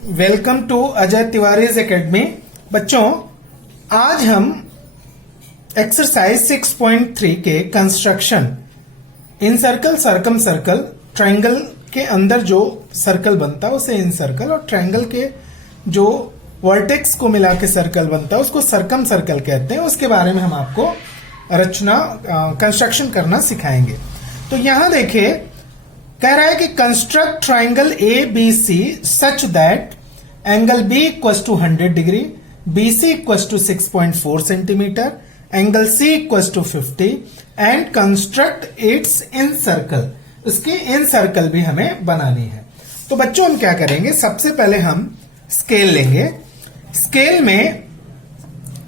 Welcome to Ajay तिवारीज academy. बच्चों, आज हम एक्सरसाइज 6.3 के construction incircle, circumcircle, triangle के अंदर जो सर्कल बनता है उसे इन सर्कल, और ट्रायंगल के जो वर्टेक्स को मिला के सर्कल बनता है उसको सरकम सर्कल कहते हैं। उसके बारे में हम आपको रचना कंस्ट्रक्शन करना सिखाएंगे। तो यहां देखिए, कह रहा है कि construct triangle A B C such that angle B equals to 100 degree, B C equals to 6.4 centimetre, angle C equals to 50 and construct its incircle. उसकी इन सर्कल भी हमें बनानी है। तो बच्चों, हम क्या करेंगे, सबसे पहले हम स्केल लेंगे। स्केल में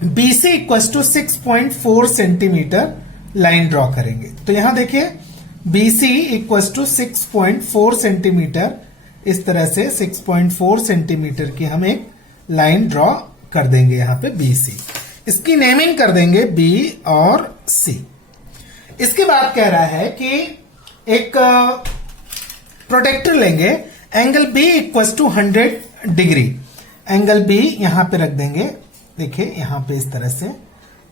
B C equals to 6.4 centimetre line draw करेंगे। तो यहां देखिए, BC इक्वस टू 6.4 सेंटीमीटर, इस तरह से 6.4 सेंटीमीटर की हम एक लाइन ड्रॉ कर देंगे यहां पे BC। इसकी नेमिंग कर देंगे B और C। इसके बाद कह रहा है कि एक प्रोटेक्टर लेंगे, angle B equals to 100 degree. Angle B यहां पे रख देंगे, देखिए यहां पे इस तरह से,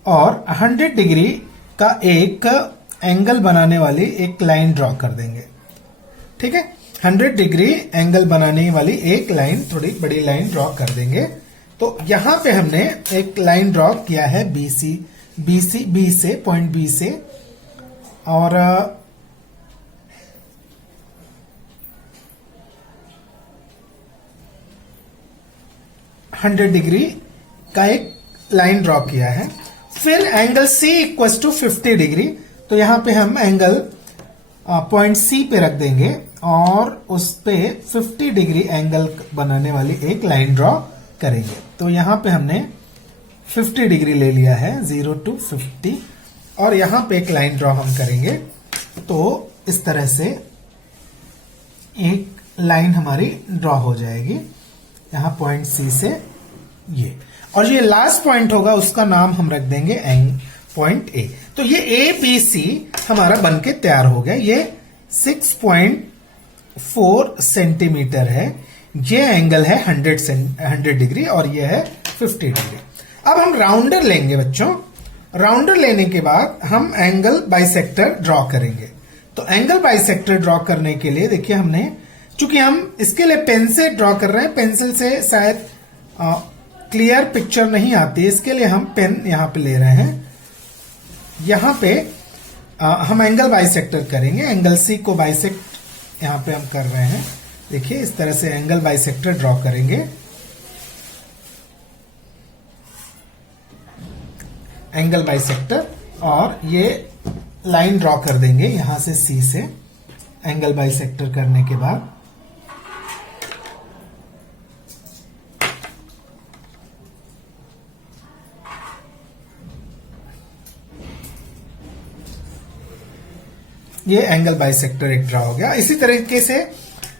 और 100 डिग्री का एक एंगल बनाने वाली एक लाइन ड्रॉ कर देंगे। ठीक है, 100 डिग्री एंगल बनाने वाली एक लाइन, थोड़ी बड़ी लाइन ड्रॉ कर देंगे। तो यहां पे हमने एक लाइन ड्रॉ किया है बी से, पॉइंट बी से, और $100 डिग्री का एक लाइन ड्रॉ किया है। फिर angle C equals to 50 degree, तो यहां पे हम एंगल पॉइंट सी पे रख देंगे और उस पे 50 डिग्री एंगल बनाने वाली एक लाइन ड्रॉ करेंगे। तो यहां पे हमने 50 डिग्री ले लिया है, 0 to 50, और यहां पे एक लाइन ड्रॉ हम करेंगे। तो इस तरह से एक लाइन हमारी ड्रॉ हो जाएगी यहां पॉइंट सी से ये, और ये लास्ट पॉइंट होगा, उसका नाम हम रख देंगे पॉइंट ए। तो ये ए बी सी हमारा बनके तैयार हो गया। ये 6.4 सेंटीमीटर है, ये एंगल है 100 डिग्री, और ये है 50 डिग्री। अब हम राउंडर लेंगे बच्चों। राउंडर लेने के बाद हम एंगल बाइसेक्टर ड्रॉ करेंगे। तो एंगल बाइसेक्टर ड्रॉ करने के लिए देखिए, हमने, चूंकि हम इसके लिए पेन से ड्रॉ कर रहे हैं, पेंसिल से शायद क्लियर पिक्चर नहीं आती, इसके लिए हम पेन यहां पे ले रहे हैं। यहां पे हम एंगल बाइसेक्टर करेंगे। एंगल सी को बाइसेक्ट यहां पे हम कर रहे हैं। देखिए इस तरह से एंगल बाइसेक्टर ड्रॉ करेंगे। एंगल बाइसेक्टर, और ये लाइन ड्रॉ कर देंगे यहां से सी से। एंगल बाइसेक्टर करने के बाद ये एंगल बाइसेक्टर एक ड्रॉ हो गया। इसी तरीके से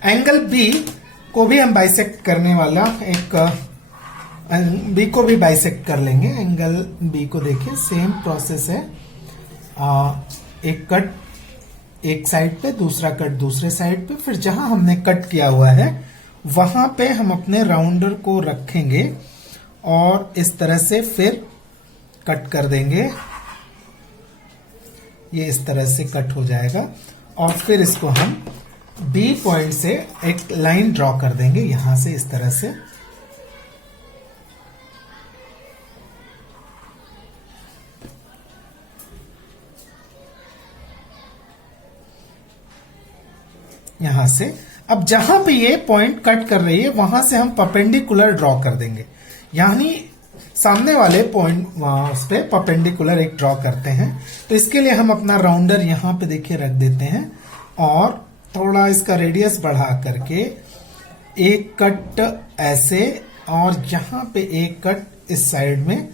एंगल बी को भी हम बाइसेक्ट करने वाला एक, बी को भी बाइसेक्ट कर लेंगे। एंगल बी को देखिए, सेम प्रोसेस है। एक कट एक साइड पे, दूसरा कट दूसरे साइड पे, फिर जहां हमने कट किया हुआ है वहां पे हम अपने राउंडर को रखेंगे और इस तरह से फिर कट कर देंगे। ये इस तरह से कट हो जाएगा, और फिर इसको हम बी पॉइंट से एक लाइन ड्रॉ कर देंगे यहां से, इस तरह से। यहां से अब जहां पे ये पॉइंट कट कर रही है वहां से हम परपेंडिकुलर ड्रॉ कर देंगे, यानी सामने वाले पॉइंट उस पे परपेंडिकुलर एक ड्रॉ करते हैं। तो इसके लिए हम अपना राउंडर यहां पे देखिए रख देते हैं, और थोड़ा इसका रेडियस बढ़ा करके एक कट ऐसे, और यहां पे एक कट इस साइड में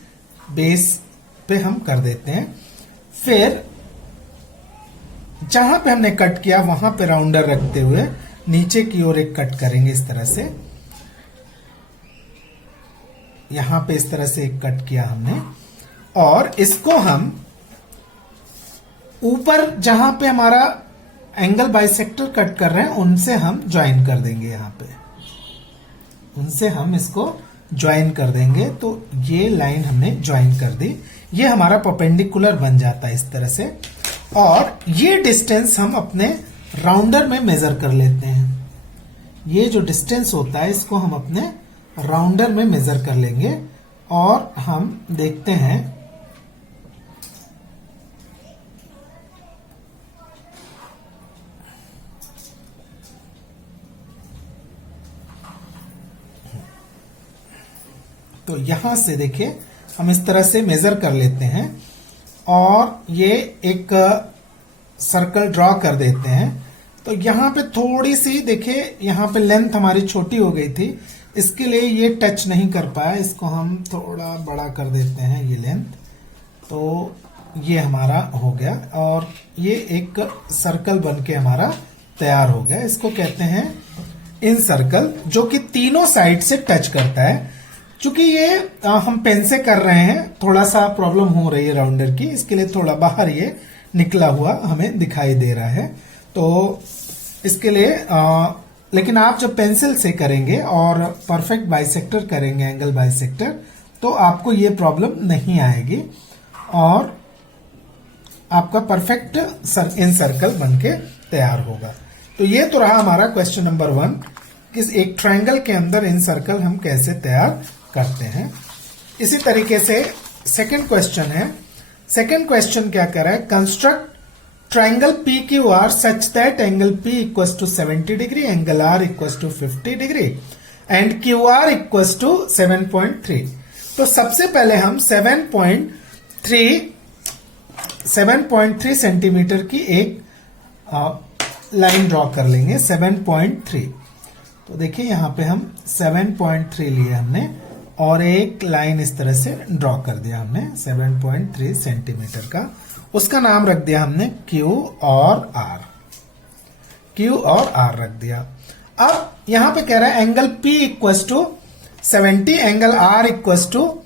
बेस पे हम कर देते हैं। फिर जहां पे हमने कट किया वहां पे राउंडर रखते हुए नीचे की ओर एक कट करेंगे इस तरह से। यहां पे इस तरह से एक कट किया हमने, और इसको हम ऊपर जहां पे हमारा एंगल बाइसेक्टर कट कर रहे हैं उनसे हम ज्वाइन कर देंगे यहां पे। उनसे हम इसको ज्वाइन कर देंगे। तो ये लाइन हमने ज्वाइन कर दी, ये हमारा परपेंडिकुलर बन जाता है इस तरह से। और ये डिस्टेंस हम अपने राउंडर में मेजर कर लेते हैं। ये जो डिस्टेंस होता है इसको हम अपने राउंडर में मेजर कर लेंगे और हम देखते हैं तो यहां से देखिए हम इस तरह से मेजर कर लेते हैं और ये एक सर्कल ड्रॉ कर देते हैं। तो यहां पे थोड़ी सी देखिए, यहां पे लेंथ हमारी छोटी हो गई थी, इसके लिए ये टच नहीं कर पाया, इसको हम थोड़ा बड़ा कर देते हैं ये लेंथ। तो ये हमारा हो गया और ये एक सर्कल बनके हमारा तैयार हो गया। इसको कहते हैं इन सर्कल, जो कि तीनों साइड से टच करता है। चूंकि ये हम पेन से कर रहे हैं, थोड़ा सा प्रॉब्लम हो रही है राउंडर की, इसके लिए थोड़ा बाहर ये निकला हुआ हमें दिखाई दे रहा है। तो इसके लिए लेकिन आप जब पेंसिल से करेंगे और परफेक्ट बाइसेक्टर करेंगे, एंगल बाइसेक्टर, तो आपको ये प्रॉब्लम नहीं आएगी और आपका परफेक्ट इन सर्कल बनके तैयार होगा। तो ये तो रहा हमारा क्वेश्चन नंबर 1 कि एक ट्रायंगल के अंदर इन सर्कल हम कैसे तैयार करते हैं। इसी तरीके से सेकंड क्वेश्चन है। सेकंड क्वेश्चन क्या कर रहा है, construct triangle P Q R such that angle P equals to 70 degree, angle R equals to 50 degree and Q R equals to 7.3। तो सबसे पहले हम 7.3 सेंटीमीटर की एक लाइन ड्रॉ कर लेंगे। 7.3, तो देखिए यहां पे हम 7.3 लिए हमने और एक लाइन इस तरह से ड्रॉ कर दिया हमने 7.3 सेंटीमीटर का। उसका नाम रख दिया हमने Q और R, Q और R रख दिया। अब यहां पे कह रहा है angle P equals to 70, angle R equals to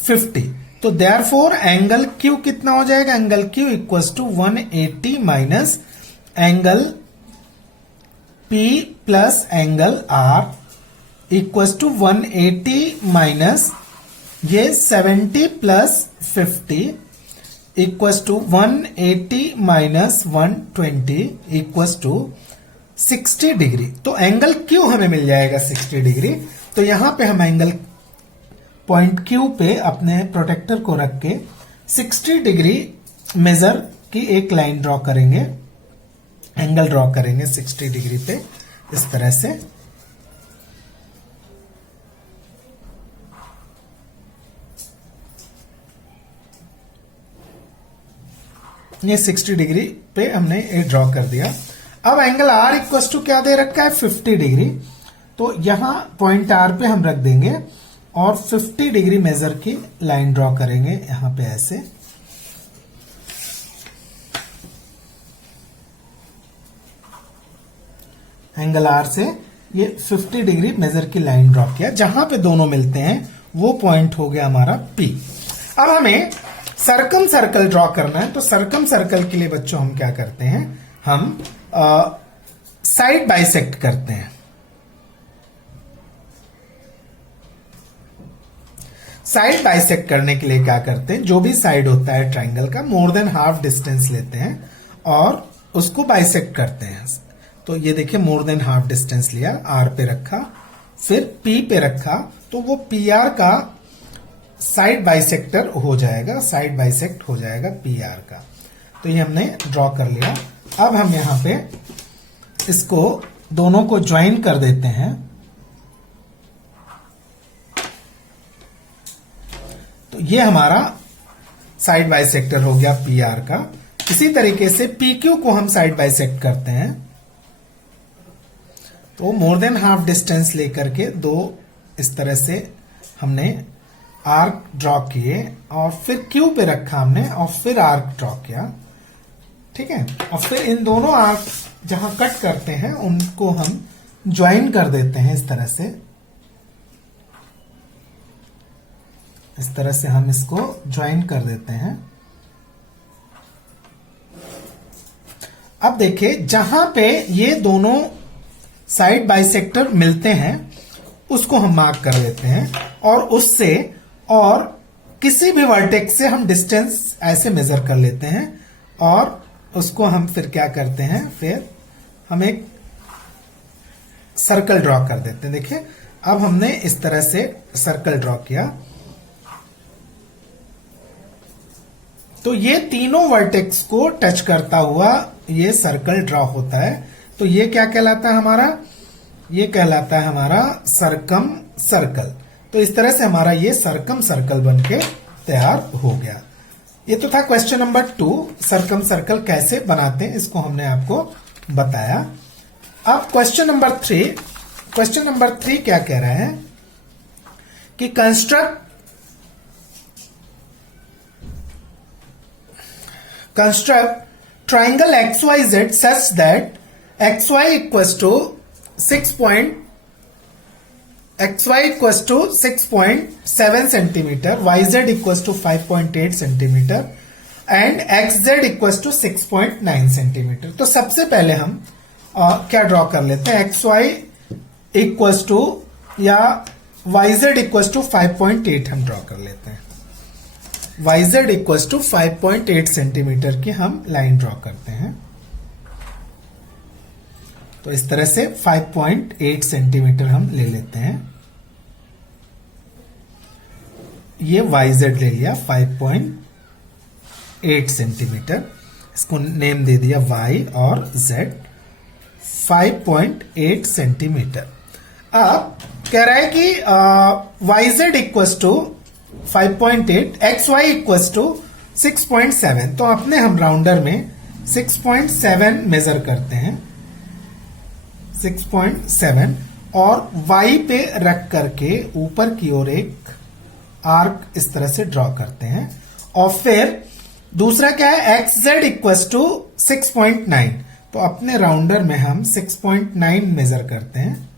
50। तो देयरफॉर एंगल Q कितना हो जाएगा, angle Q equals to 180 minus angle P plus angle R equals to 180 minus ये 70 plus 50 equals to 180 minus 120 equals to 60 degree. तो angle Q हमें मिल जाएगा 60 degree. तो यहां पे हम एंगल पॉइंट Q पे अपने प्रोटेक्टर को रख के 60 डिग्री मेजर की एक लाइन ड्रॉ करेंगे, एंगल ड्रॉ करेंगे 60 डिग्री पे इस तरह से। ये 60 डिग्री पे हमने ये ड्रॉ कर दिया। अब एंगल R इक्वल्स टू क्या दे रखा है, 50 डिग्री। तो यहां पॉइंट R पे हम रख देंगे और 50 डिग्री मेजर की लाइन ड्रॉ करेंगे यहां पे ऐसे। एंगल R से ये 50 डिग्री मेजर की लाइन ड्रॉ किया। जहां पे दोनों मिलते हैं वो पॉइंट हो गया हमारा P। अब हमें सर्कम सर्कल ड्रॉ करना है। तो सर्कम सर्कल के लिए बच्चों हम क्या करते हैं, हम साइड बाइसेक्ट करते हैं। साइड बाइसेक्ट करने के लिए क्या करते हैं, जो भी साइड होता है ट्रायंगल का मोर देन हाफ डिस्टेंस लेते हैं और उसको बाइसेक्ट करते हैं। तो ये देखिए मोर देन हाफ डिस्टेंस लिया, R पे रखा, फिर P पे रखा, तो वो PR का साइड बाइसेक्टर हो जाएगा, साइड बाइसेक्ट हो जाएगा PR का। तो ये हमने ड्रॉ कर लिया। अब हम यहां पे इसको दोनों को ज्वाइन कर देते हैं। तो ये हमारा साइड बाइसेक्टर हो गया PR का। इसी तरीके से PQ को हम साइड बाइसेक्ट करते हैं। तो मोर देन हाफ डिस्टेंस लेकर के दो इस तरह से हमने आर्क ड्रॉ किए और फिर Q पे रखा हमने और फिर आर्क ड्रॉ किया, ठीक है। और फिर इन दोनों आर्क जहां कट करते हैं उनको हम ज्वाइन कर देते हैं इस तरह से। इस तरह से हम इसको ज्वाइन कर देते हैं। अब देखिए जहां पे ये दोनों साइड बाइसेक्टर मिलते हैं उसको हम मार्क कर लेते हैं और उससे और किसी भी वर्टेक्स से हम डिस्टेंस ऐसे मेजर कर लेते हैं और उसको हम फिर क्या करते हैं, फिर हम एक सर्कल ड्रॉ कर देते हैं। देखिए अब हमने इस तरह से सर्कल ड्रॉ किया तो ये तीनों वर्टेक्स को टच करता हुआ ये सर्कल ड्रॉ होता है। तो ये क्या कहलाता है हमारा, ये कहलाता है हमारा सरकम सर्कल। तो इस तरह से हमारा ये सरकम सर्कल बनके तैयार हो गया। ये तो था क्वेश्चन नंबर 2, सरकम सर्कल कैसे बनाते हैं इसको हमने आपको बताया। अब क्वेश्चन नंबर 3, क्वेश्चन नंबर 3 क्या कह रहा है कि construct triangle XYZ such that XY equals to 6.7 centimeter, YZ equals to 5.8 centimeter and XZ equals to 6.9 centimeter। तो सबसे पहले हम क्या ड्रॉ कर लेते हैं, XY equals to या YZ equals to 5.8 हम ड्रॉ कर लेते हैं। YZ इक्वल्स टू 5.8 सेंटीमीटर की हम लाइन ड्रॉ करते हैं। तो इस तरह से 5.8 सेंटीमीटर हम ले लेते हैं। ये YZ ले लिया 5.8 सेंटीमीटर, इसको नेम दे दिया Y और Z। 5.8 सेंटीमीटर। अब कह रहा है कि YZ equals to 5.8, XY equals to 6.7। तो अपने हम राउंडर में 6.7 मेजर करते हैं, 6.7 और Y पे रख करके ऊपर की ओर एक आर्क इस तरह से ड्रॉ करते हैं। और फिर दूसरा क्या है, XZ इक्वल्स टू 6.9। तो अपने राउंडर में हम 6.9 मेजर करते हैं,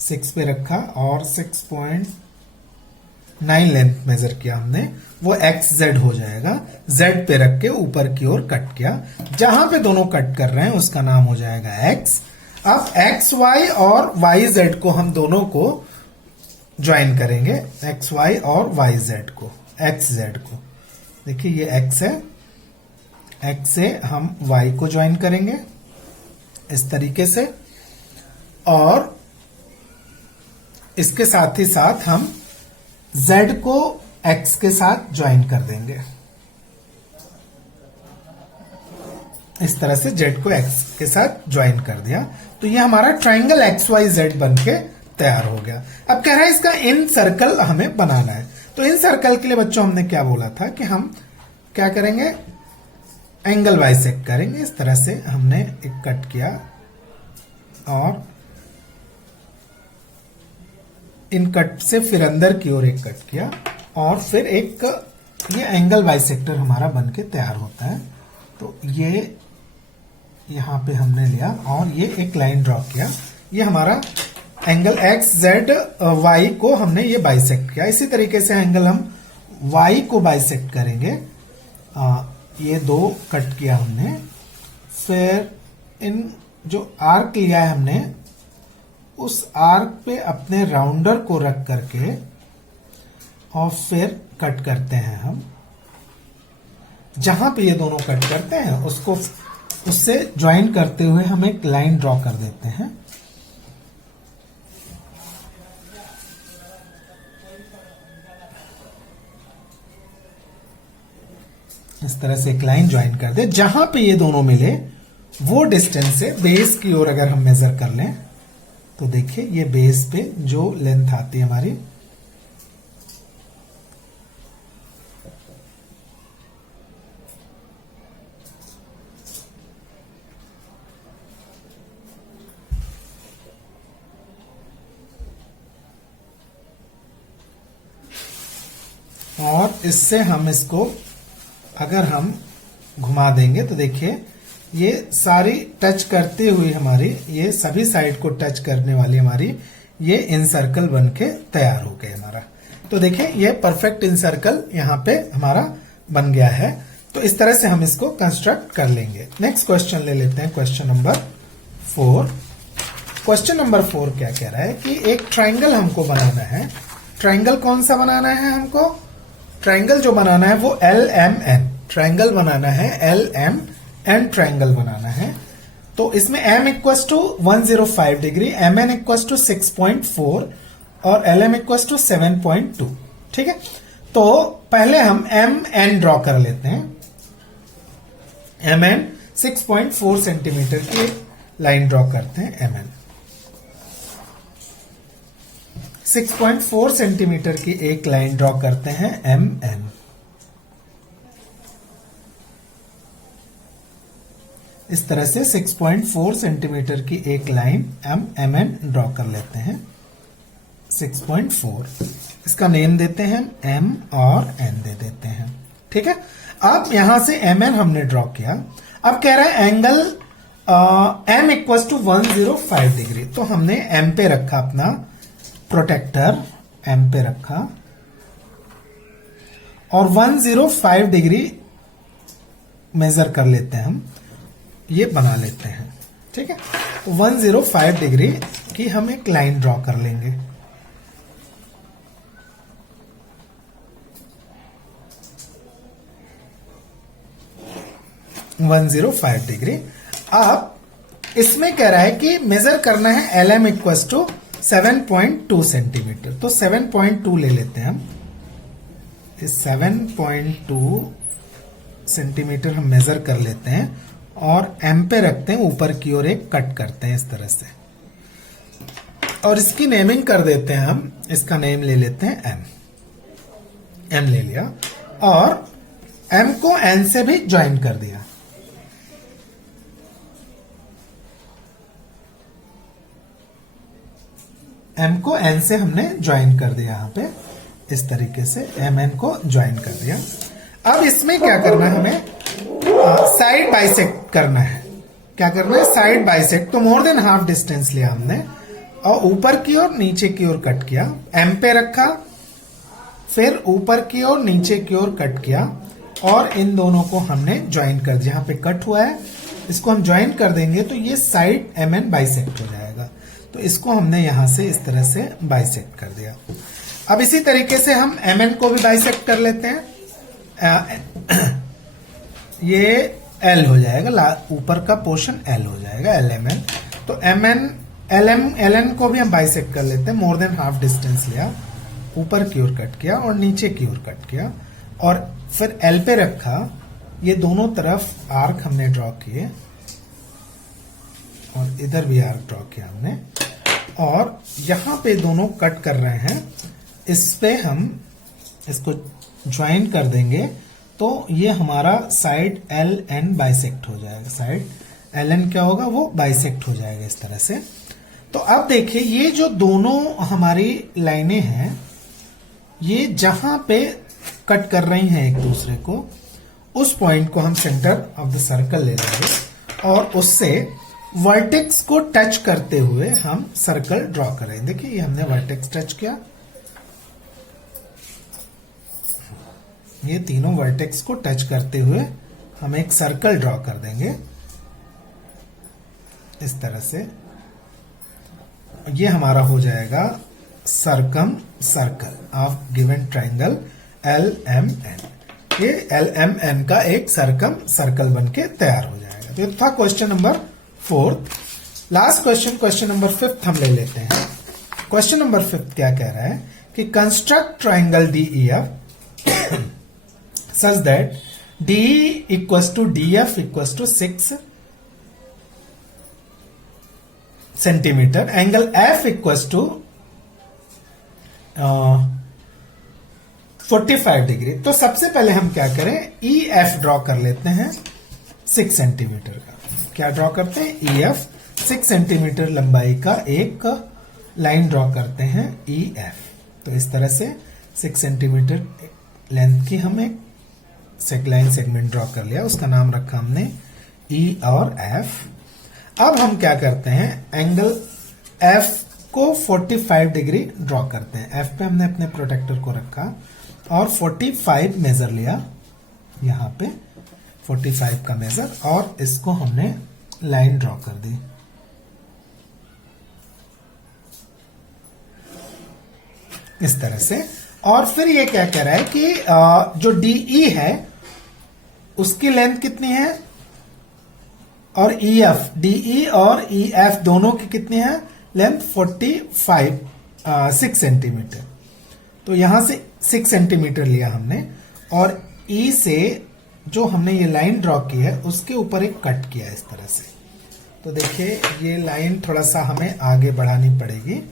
6 पे रखा और 6.9 लेंथ मेजर किया हमने, वो XZ हो जाएगा। Z पे रख के ऊपर की ओर कट किया, जहां पे दोनों कट कर रहे हैं उसका नाम हो जाएगा X। अब XY और YZ को हम दोनों को ज्वाइन करेंगे, XY और YZ को, XZ को। देखिए ये X है, X से हम Y को ज्वाइन करेंगे इस तरीके से और इसके साथ ही साथ हम Z को X के साथ ज्वाइन कर देंगे। इस तरह से Z को X के साथ ज्वाइन कर दिया तो ये हमारा ट्राइंगल XYZ बनके तैयार हो गया। अब कह रहा है इसका इन सर्कल हमें बनाना है। तो इन सर्कल के लिए बच्चों हमने क्या बोला था कि हम क्या करेंगे, एंगल बाइसेक्ट करेंगे। इस तरह से हमने एक कट किया और इन कट से फिर अंदर की ओर एक कट किया और फिर एक ये एंगल बाइसेक्टर हमारा बनके तैयार होता है। तो ये यहां पे हमने लिया और ये एक लाइन ड्रॉ किया। ये हमारा एंगल XZY को हमने ये बाइसेक्ट किया। इसी तरीके से एंगल हम Y को बाइसेक्ट करेंगे। ये दो कट किया हमने, फिर इन जो आर्क लिया है हमने उस आर्क पे अपने राउंडर को रख करके और फिर कट करते हैं हम। जहां पे ये दोनों कट करते हैं उसको उससे ज्वाइन करते हुए हम एक लाइन ड्रॉ कर देते हैं। इस तरह से एक लाइन ज्वाइन कर दे, जहां पे ये दोनों मिले वो डिस्टेंस से बेस की ओर अगर हम मेजर कर लें तो देखिए ये बेस पे जो लेंथ आती है हमारी, और इससे हम इसको अगर हम घुमा देंगे तो देखिए ये सारी टच करते हुए हमारी, ये सभी साइड को टच करने वाली हमारी ये इन सर्कल बन के तैयार हो गए हमारा। तो देखिए ये परफेक्ट इन सर्कल यहाँ पे हमारा बन गया है। तो इस तरह से हम इसको कंस्ट्रक्ट कर लेंगे। नेक्स्ट क्वेश्चन ले लेते हैं, क्वेश्चन नंबर 4। क्वेश्चन नंबर 4 क्या कह रहा है कि एक ट्राइंगल हमको बनाना है। ट्राइंगल कौन सा बनाना है हमको? ट्राइंगल जो बनाना है वो LMN ट्राइंगल बनाना है, LMN ट्राइंगल बनाना है। तो इसमें m equals to 105 degree, mn equals to 6.4 और lm इक्वस टू 7.2। ठीक है, तो पहले हम mn ड्रॉ कर लेते हैं। mn 6.4 सेंटीमीटर की लाइन ड्रॉ करते हैं। mn 6.4 सेंटीमीटर की एक लाइन ड्रॉ करते हैं mn। इस तरह से 6.4 सेंटीमीटर की एक लाइन हम mn ड्रॉ कर लेते हैं। 6.4 इसका नेम देते हैं m और n दे देते हैं। ठीक है, अब यहां से mn हमने ड्रॉ किया। अब कह रहा है angle m equal to 105 degree, तो हमने m पे रखा अपना प्रोटेक्टर, m पे रखा और 105 डिग्री मेजर कर लेते हैं हम, ये बना लेते हैं। ठीक है, तो 105 डिग्री की हम एक लाइन ड्रॉ कर लेंगे। डिग्री। अब इसमें कह रहा है कि मेजर करना है LM इक्वस टू 7.2 सेंटीमीटर, तो 7.2 ले लेते हैं हम। इस 7.2 सेंटीमीटर हम मेजर कर लेते हैं और m पे रखते हैं, ऊपर की ओर एक कट करते हैं इस तरह से और इसकी नेमिंग कर देते हैं हम। इसका नेम ले लेते हैं m ले लिया और m को n से भी ज्वाइन कर दिया। m को n से हमने ज्वाइन कर दिया, यहां पे इस तरीके से mn को ज्वाइन कर दिया। अब इसमें क्या करना है हमें? साइड बाइसेक्ट करना है। क्या करना है? Side bisect. तो मोर देन हाफ डिस्टेंस लिया हमने और ऊपर की ओर नीचे की ओर कट किया, m पे रखा, फिर ऊपर की ओर नीचे की ओर कट किया और इन दोनों को हमने ज्वाइन कर दिया। यहाँ पे कट हुआ है, इसको हम ज्वाइन कर देंगे तो ये साइड mn बाइसेक्ट हो जाएगा। तो इसको हमने यहां से इस तरह से बाइसेक्ट कर दिया। अब इसी तरीके से हम mn को भी बाइसेक्ट कर लेते हैं। ये L हो जाएगा, ऊपर का पोर्शन L हो जाएगा, LMN। तो LN को भी हम बाइसेक्ट कर लेते हैं। मोर देन हाफ डिस्टेंस लिया, ऊपर की ओर कट किया और नीचे की ओर कट किया और फिर L पे रखा। ये दोनों तरफ आर्क हमने ड्रॉ किए और इधर भी आर्क ड्रॉ किया हमने और यहां पे दोनों कट कर रहे हैं, इस पे हम इसको ज्वाइन कर देंगे तो ये हमारा साइड LN बाइसेक्ट हो जाएगा। साइड LN क्या होगा? वो बाइसेक्ट हो जाएगा इस तरह से। तो अब देखिए ये जो दोनों हमारी लाइनें हैं, ये जहां पे कट कर रही हैं एक दूसरे को, उस पॉइंट को हम सेंटर ऑफ द सर्कल ले लेंगे और उससे वर्टेक्स को टच करते हुए हम सर्कल ड्रॉ करेंगे। देखिए ये हमने वर्टेक्स टच किया, ये तीनों वर्टेक्स को टच करते हुए हम एक सर्कल ड्रॉ कर देंगे इस तरह से। ये हमारा हो जाएगा circum circle of given triangle LMN। ये LMN का एक सर्कम सर्कल बनके तैयार हो जाएगा। तो ये था question number 4। Last question number 5 हम ले लेते हैं। क्वेश्चन नंबर 5 क्या कह रहा है कि construct triangle DEF such that DE equals to DF equals to 6 centimetre, angle F equals to 45 degree. तो सबसे पहले हम क्या करें? EF ड्रॉ कर लेते हैं 6 सेंटीमीटर का। क्या ड्रॉ करते हैं? EF 6 सेंटीमीटर लंबाई का एक लाइन ड्रॉ करते हैं EF। तो इस तरह से 6 सेंटीमीटर लेंथ की हम एक लाइन सेगमेंट ड्रॉ कर लिया, उसका नाम रखा हमने E और F। अब हम क्या करते हैं? एंगल F को 45 डिग्री ड्रॉ करते हैं। F पे हमने अपने प्रोटेक्टर को रखा और 45 मेजर लिया, यहां पे 45 का मेजर, और इसको हमने लाइन ड्रॉ कर दी। इस तरह से। और फिर ये क्या कह रहा है कि जो DE है उसकी लेंथ कितनी है, और EF, DE और EF दोनों की कितनी है लेंथ 6 सेंटीमीटर। तो यहां से 6 सेंटीमीटर लिया हमने, और E से जो हमने ये लाइन ड्रॉ की है उसके ऊपर एक कट किया इस तरह से। तो देखिए ये लाइन थोड़ा सा हमें आगे बढ़ानी पड़ेगी,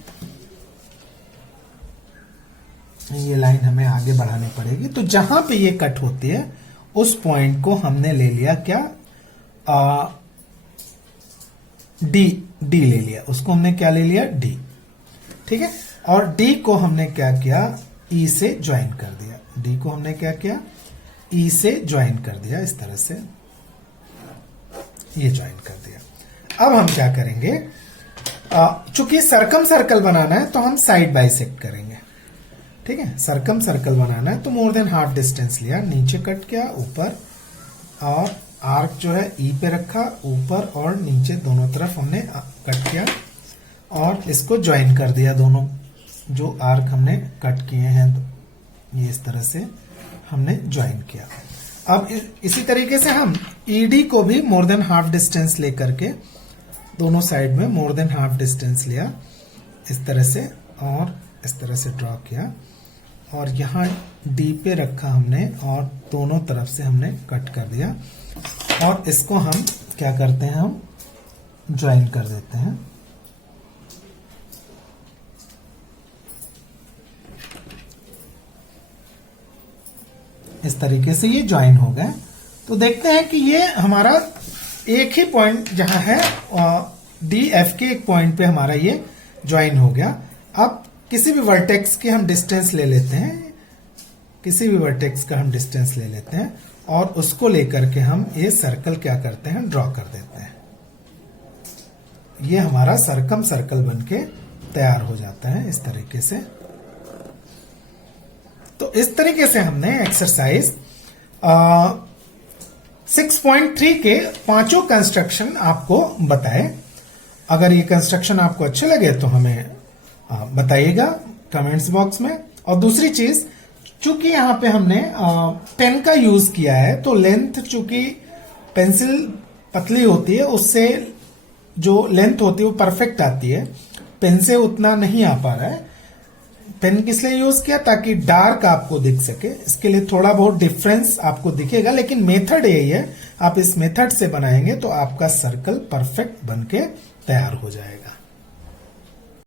ये लाइन हमें आगे बढ़ानी पड़ेगी। तो जहां पे ये कट होती है उस पॉइंट को हमने ले लिया क्या, डी ले लिया, उसको हमने क्या ले लिया, D। ठीक है, और D को हमने क्या किया, E से ज्वाइन कर दिया। D को हमने क्या किया, E से ज्वाइन कर दिया इस तरह से, ये ज्वाइन कर दिया। अब हम क्या करेंगे, चूंकि सर्कम सर्कल बनाना है तो हम साइड बाइसेक्ट करेंगे। ठीक है, सर्कम सर्कल बनाना है तो मोर देन हाफ डिस्टेंस लिया, नीचे कट किया, ऊपर, और आर्क जो है E पे रखा, ऊपर और नीचे दोनों तरफ हमने कट किया, और इसको ज्वाइन कर दिया। दोनों जो आर्क हमने कट किए हैं ये इस तरह से हमने ज्वाइन किया। अब इसी तरीके से हम ED को भी मोर देन हाफ डिस्टेंस लेकर के दोनों साइड में मोर देन हाफ डिस्टेंस लिया इस तरह से, और इस तरह से ड्रॉ किया, और यहाँ D पे रखा हमने, और दोनों तरफ से हमने कट कर दिया, और इसको हम क्या करते हैं, हम ज्वाइन कर देते हैं। इस तरीके से ये ज्वाइन हो गए। तो देखते हैं कि ये हमारा एक ही पॉइंट जहां है DF के एक पॉइंट पे हमारा ये ज्वाइन हो गया। अब किसी भी वर्टेक्स की हम डिस्टेंस ले लेते हैं, किसी भी वर्टेक्स का हम डिस्टेंस ले लेते हैं, और उसको लेकर के हम ये सर्कल क्या करते हैं, ड्रॉ कर देते हैं। ये हमारा सर्कम सर्कल बनके तैयार हो जाता है इस तरीके से। तो इस तरीके से हमने एक्सरसाइज 6.3 के पांचों कंस्ट्रक्शन आपको बताए। अगर ये कंस्ट्रक्शन आपको अच्छे लगे तो हमें बताइएगा कमेंट्स बॉक्स में। और दूसरी चीज, चूंकि यहां पे हमने पेन का यूज किया है तो लेंथ, चूंकि पेंसिल पतली होती है उससे जो लेंथ होती है वो परफेक्ट आती है, पेन से उतना नहीं आ पा रहा है। पेन किस लिए यूज किया, ताकि डार्क आपको दिख सके, इसके लिए थोड़ा बहुत डिफरेंस आपको दिखेगा, लेकिन मेथड यही है। आप इस मेथड से बनाएंगे तो आपका सर्कल परफेक्ट बनके तैयार हो जाएगा।